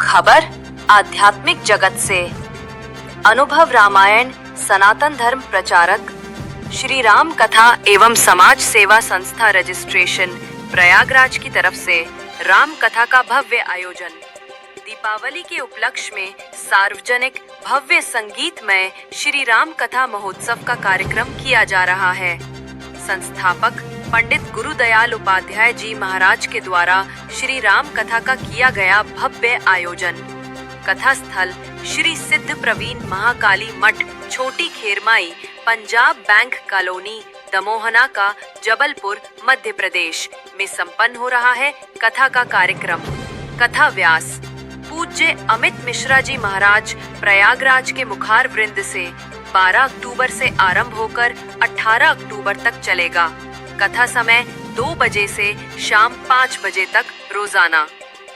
खबर आध्यात्मिक जगत से। अनुभव रामायण सनातन धर्म प्रचारक श्री राम कथा एवं समाज सेवा संस्था रजिस्ट्रेशन प्रयागराज की तरफ से राम कथा का भव्य आयोजन। दीपावली के उपलक्ष्य में सार्वजनिक भव्य संगीतमय श्री राम कथा महोत्सव का कार्यक्रम किया जा रहा है। संस्थापक पंडित गुरुदयाल उपाध्याय जी महाराज के द्वारा श्री राम कथा का किया गया भव्य आयोजन। कथा स्थल श्री सिद्ध प्रवीण महाकाली मठ, छोटी खेरमाई, पंजाब बैंक कॉलोनी, दमोहना का जबलपुर, मध्य प्रदेश में संपन्न हो रहा है। कथा का कार्यक्रम कथा व्यास पूज्य अमित मिश्रा जी महाराज प्रयागराज के मुखार वृंद से 12 अक्टूबर से आरंभ होकर 18 अक्टूबर तक चलेगा। कथा समय 2 बजे से शाम 5 बजे तक रोजाना।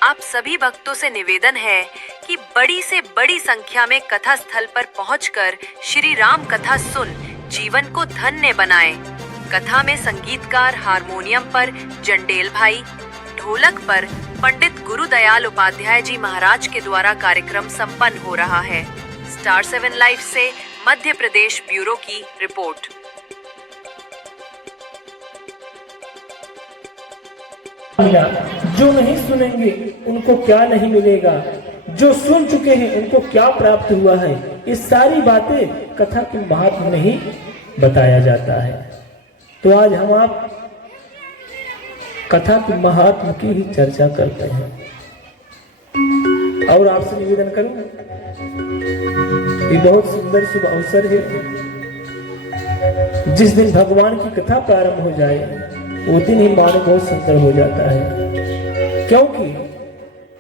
आप सभी भक्तों से निवेदन है कि बड़ी से बड़ी संख्या में कथा स्थल पर पहुंचकर श्री राम कथा सुन जीवन को धन्य बनाएं। कथा में संगीतकार हारमोनियम पर जंडेल भाई, ढोलक पर पंडित गुरुदयाल उपाध्याय जी महाराज के द्वारा कार्यक्रम संपन्न हो रहा है। स्टार 7 लाइव से मध्य प्रदेश ब्यूरो की रिपोर्ट। जो नहीं सुनेंगे उनको क्या नहीं मिलेगा, जो सुन चुके हैं उनको क्या प्राप्त हुआ है, ये सारी बातें कथा के महात्म में ही बताया जाता है। तो आज हम आप कथा के महात्म की ही चर्चा करते हैं। और आपसे निवेदन करूं, ये बहुत सुंदर शुभ अवसर है। जिस दिन भगवान की कथा प्रारंभ हो जाए वो दिन ही मानव बहुत सुंदर हो जाता है, क्योंकि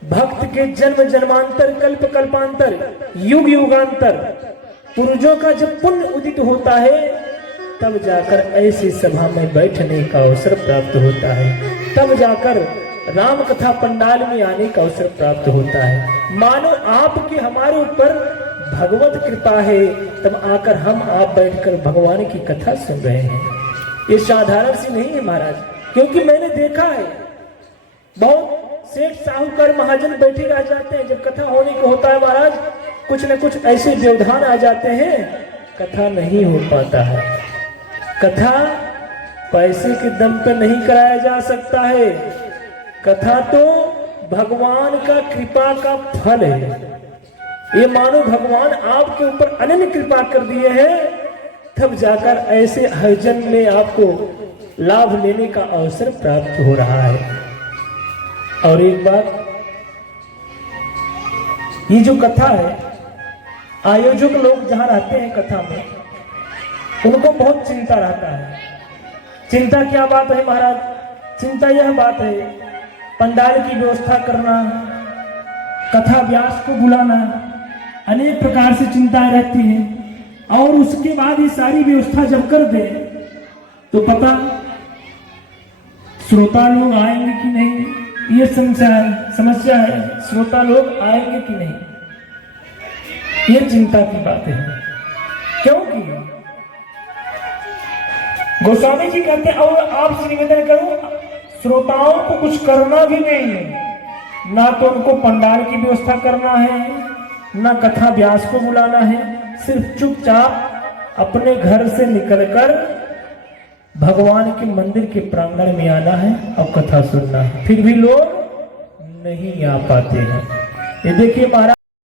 भक्त के जन्म जन्मांतर, कल्प कल्पांतर, युग युगांतर पूर्वजों का जब पुण्य उदित होता है तब जाकर ऐसी सभा में बैठने का अवसर प्राप्त होता है, तब जाकर राम कथा पंडाल में आने का अवसर प्राप्त होता है। मानो आपके हमारे ऊपर भगवत कृपा है, तब आकर हम आप बैठकर भगवान की कथा सुन रहे हैं। ये साधारण सी नहीं है महाराज, क्योंकि मैंने देखा है बहुत सेठ साहूकार महाजन बैठे रह जाते हैं। जब कथा होने को होता है महाराज, कुछ न कुछ ऐसे व्यवधान आ जाते हैं, कथा नहीं हो पाता है। कथा पैसे के दम पे नहीं कराया जा सकता है, कथा तो भगवान का कृपा का फल है। ये मानो भगवान आपके ऊपर अनन्य कृपा कर दिए हैं, तब जाकर ऐसे हरिजन में आपको लाभ लेने का अवसर प्राप्त हो रहा है। और एक बात, ये जो कथा है, आयोजक लोग जहां रहते हैं कथा में, उनको बहुत चिंता रहता है। चिंता क्या बात है महाराज? चिंता यह बात है, पंडाल की व्यवस्था करना, कथा व्यास को बुलाना, अनेक प्रकार से चिंताएं रहती हैं। और उसके बाद ये सारी व्यवस्था जब कर दे तो पता श्रोता लोग आएंगे कि नहीं, ये समस्या है। श्रोता लोग आएंगे कि नहीं, ये चिंता की बात है। क्योंकि गोस्वामी जी कहते हैं, और आपसे निवेदन करूं, श्रोताओं को कुछ करना भी नहीं है, ना तो उनको पंडाल की व्यवस्था करना है, ना कथा व्यास को बुलाना है। सिर्फ चुपचाप अपने घर से निकलकर भगवान के मंदिर के प्रांगण में आना है और कथा सुनना है। फिर भी लोग नहीं आ पाते हैं। ये देखिए महाराज।